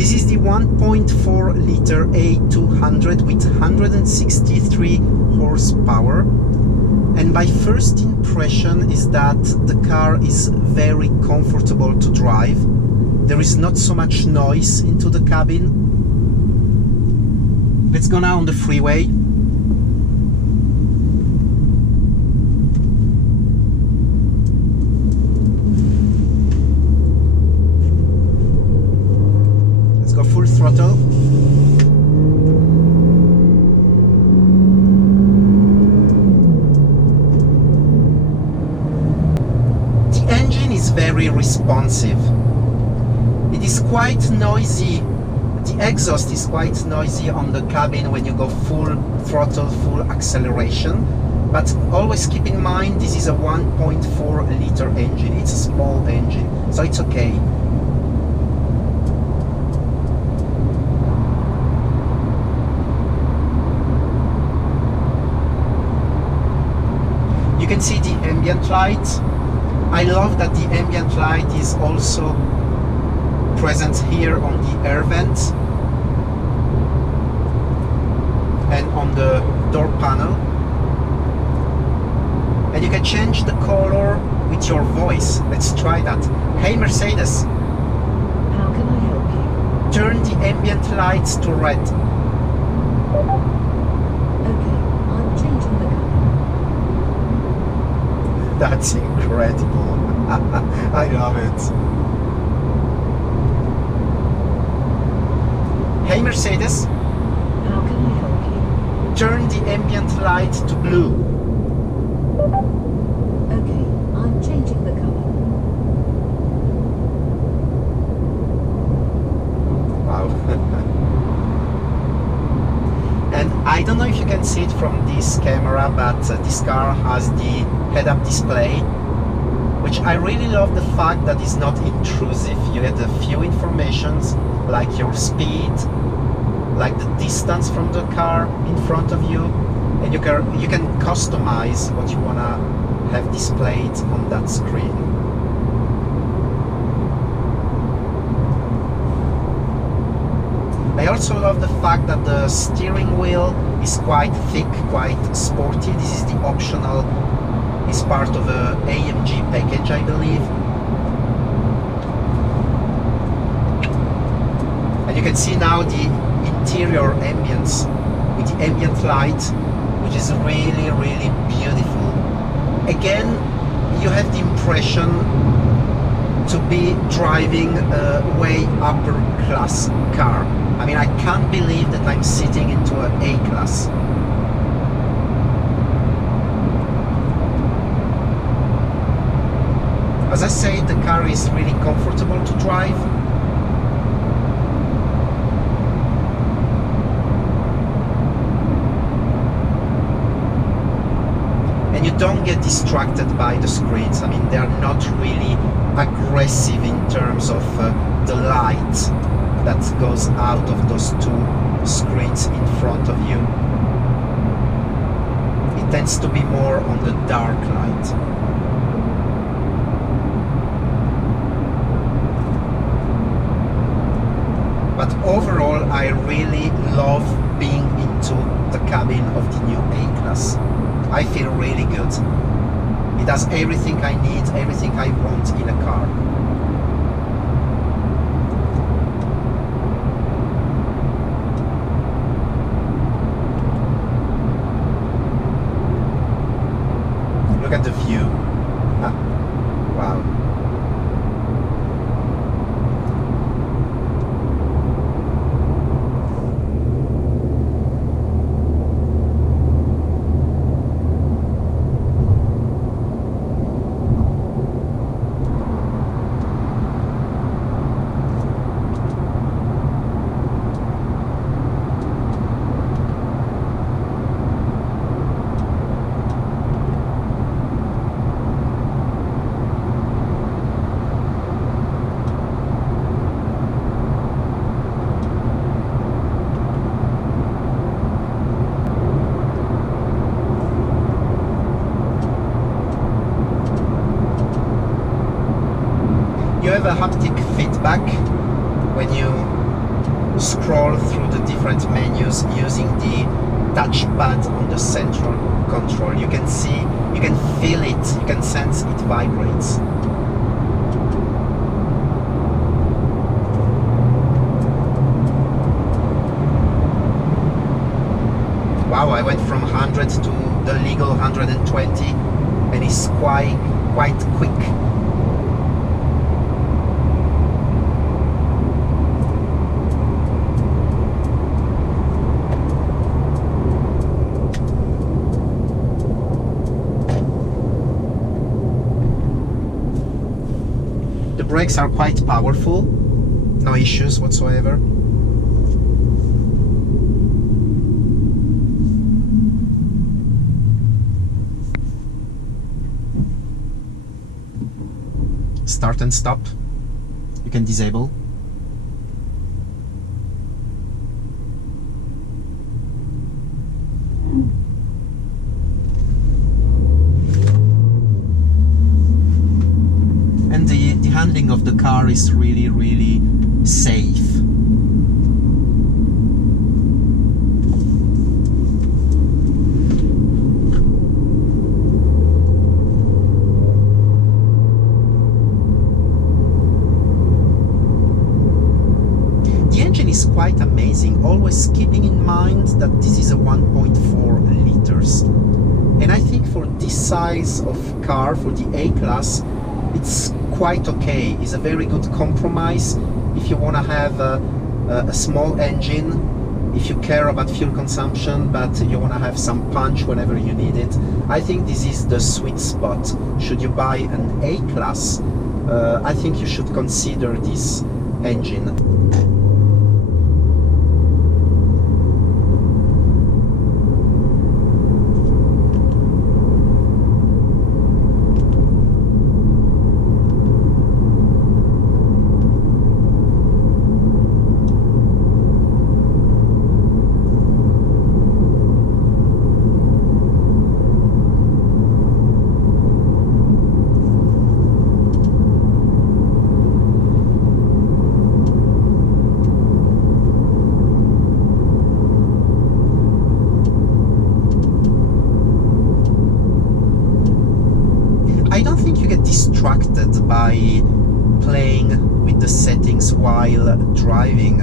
This is the 1.4 liter A200 with 163 horsepower. And my first impression is that the car is very comfortable to drive. There is not so much noise into the cabin. Let's go now on the freeway. Let's go full throttle. The engine is very responsive. It is quite noisy. The exhaust is quite noisy on the cabin when you go full throttle, full acceleration. But always keep in mind this is a 1.4 liter engine. It's a small engine, so it's okay. You can see the ambient light. I love that the ambient light is also present here on the air vent and on the door panel, and you can change the color with your voice. Let's try that. Hey Mercedes, how can I help you? turn the ambient lights to red. Okay, I'm changing the color. That's incredible. I love it. Hey Mercedes, how can I help you? turn the ambient light to blue. Okay, I'm changing the color. Wow. And I don't know if you can see it from this camera, but this car has the head-up display, which I really love the fact that it's not intrusive. You get a few informations like your speed, like the distance from the car in front of you, and you can customize what you wanna have displayed on that screen. I also love the fact that the steering wheel is quite thick, quite sporty. This is the optional, is part of a AMG package, I believe. And you can see now the interior ambience with the ambient light, which is really, really beautiful. Again, you have the impression to be driving a way upper class car. I mean, I can't believe that I'm sitting into an A-class. As I say, the car is really comfortable to drive. And you don't get distracted by the screens. I mean, they are not really aggressive in terms of the light that goes out of those two screens in front of you. It tends to be more on the dark light. But overall, I really love being into the cabin of the new A-Class. I feel really good. It has everything I need, everything I want in a car. Look at the view. Wow. You have a haptic feedback when you scroll through the different menus using the touchpad on the central control. You can see, you can feel it, you can sense it vibrates. Wow, I went from 100 to the legal 120, and it's quite quick. The brakes are quite powerful, no issues whatsoever. Start and stop, you can disable. And the handling of the car is really safe. Is quite amazing, always keeping in mind that this is a 1.4 liters, and I think for this size of car, for the A-Class, it's quite okay. It's a very good compromise if you want to have a small engine, if you care about fuel consumption but you want to have some punch whenever you need it. I think this is the sweet spot. Should you buy an A-Class, I think you should consider this engine. I don't think you get distracted by playing with the settings while driving.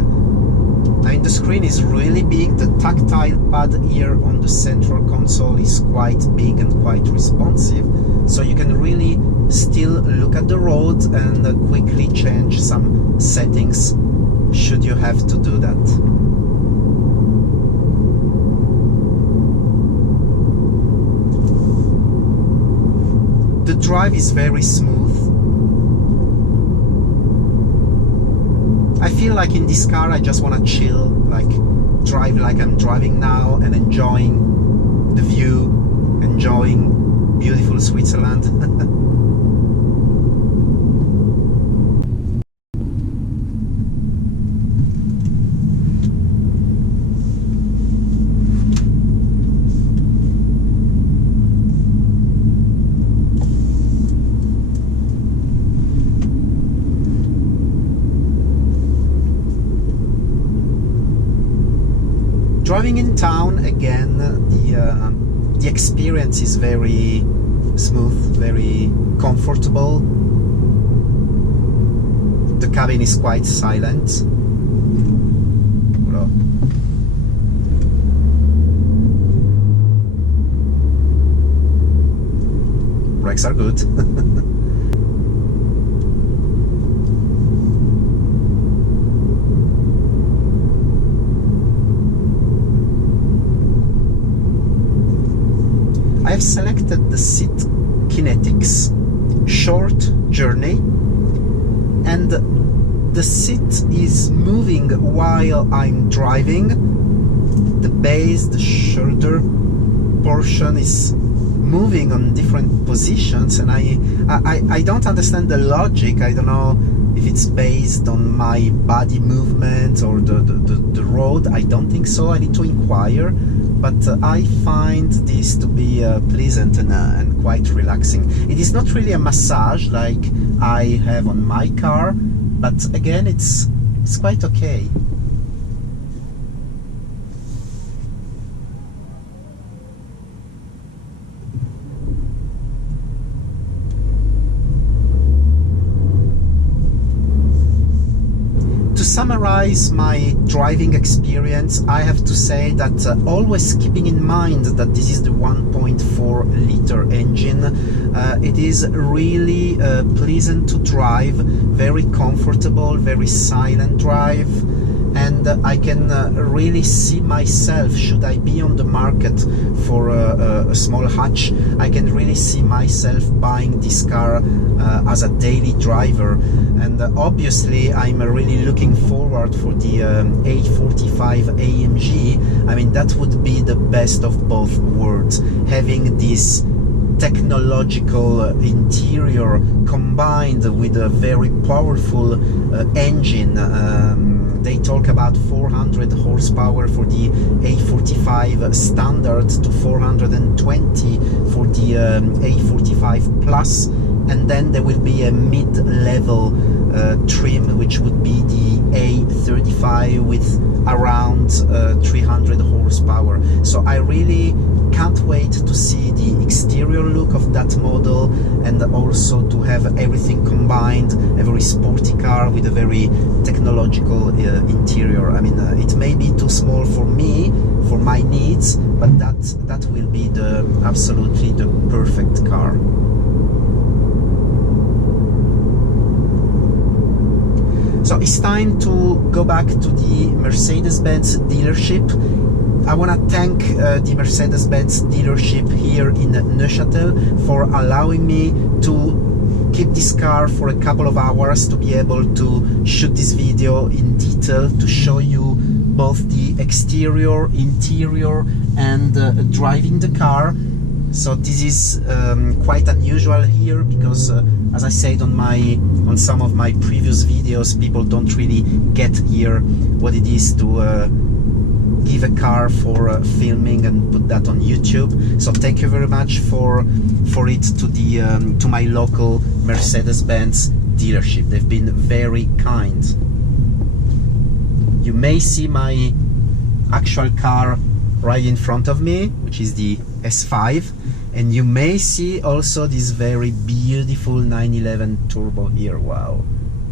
I mean, the screen is really big, the tactile pad here on the central console is quite big and quite responsive, so you can really still look at the road and quickly change some settings should you have to do that. The drive is very smooth. I feel like in this car I just want to chill, like drive like I'm driving now and enjoying the view, enjoying beautiful Switzerland. Driving in town, again, the experience is very smooth, very comfortable. The cabin is quite silent. Brakes are good. I have selected the seat kinetics, short journey, and the seat is moving while I'm driving. The base, the shoulder portion is moving on different positions, and I don't understand the logic. I don't know if it's based on my body movement or the road. I don't think so. I need to inquire. But I find this to be pleasant and quite relaxing. It is not really a massage like I have on my car, but again, it's quite okay. summarize my driving experience, I have to say that always keeping in mind that this is the 1.4 liter engine, it is really pleasant to drive, very comfortable, very silent drive, and I can really see myself, should I be on the market for a small hatch, I can really see myself buying this car as a daily driver. And obviously I'm really looking forward for the A45 AMG. I mean, that would be the best of both worlds, having this technological interior combined with a very powerful engine. They talk about 400 horsepower for the A45 standard to 420 for the A45 plus, and then there will be a mid-level trim which would be the A35 with around 300 horsepower. So I really can't wait to see the exterior look of that model, and also to have everything combined, a very sporty car with a very technological interior. I mean, it may be too small for me, for my needs, but that will be the absolutely the perfect car. So it's time to go back to the Mercedes-Benz dealership. I want to thank the Mercedes-Benz dealership here in Neuchâtel for allowing me to keep this car for a couple of hours, to be able to shoot this video in detail, to show you both the exterior, interior, and driving the car. So this is quite unusual here, because as I said on some of my previous videos, people don't really get here what it is to give a car for filming and put that on YouTube. So thank you very much for it to the to my local Mercedes-Benz dealership. They've been very kind. You may see my actual car right in front of me, which is the S5, and you may see also this very beautiful 911 turbo here. Wow,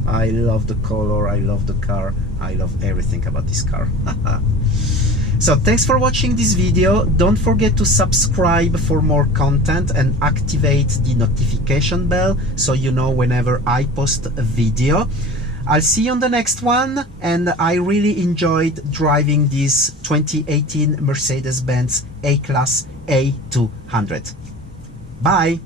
I love the color, I love the car, I love everything about this car. So thanks for watching this video. Don't forget to subscribe for more content and activate the notification bell so you know whenever I post a video. I'll see you on the next one, and I really enjoyed driving this 2018 Mercedes-Benz A-Class A200. Bye!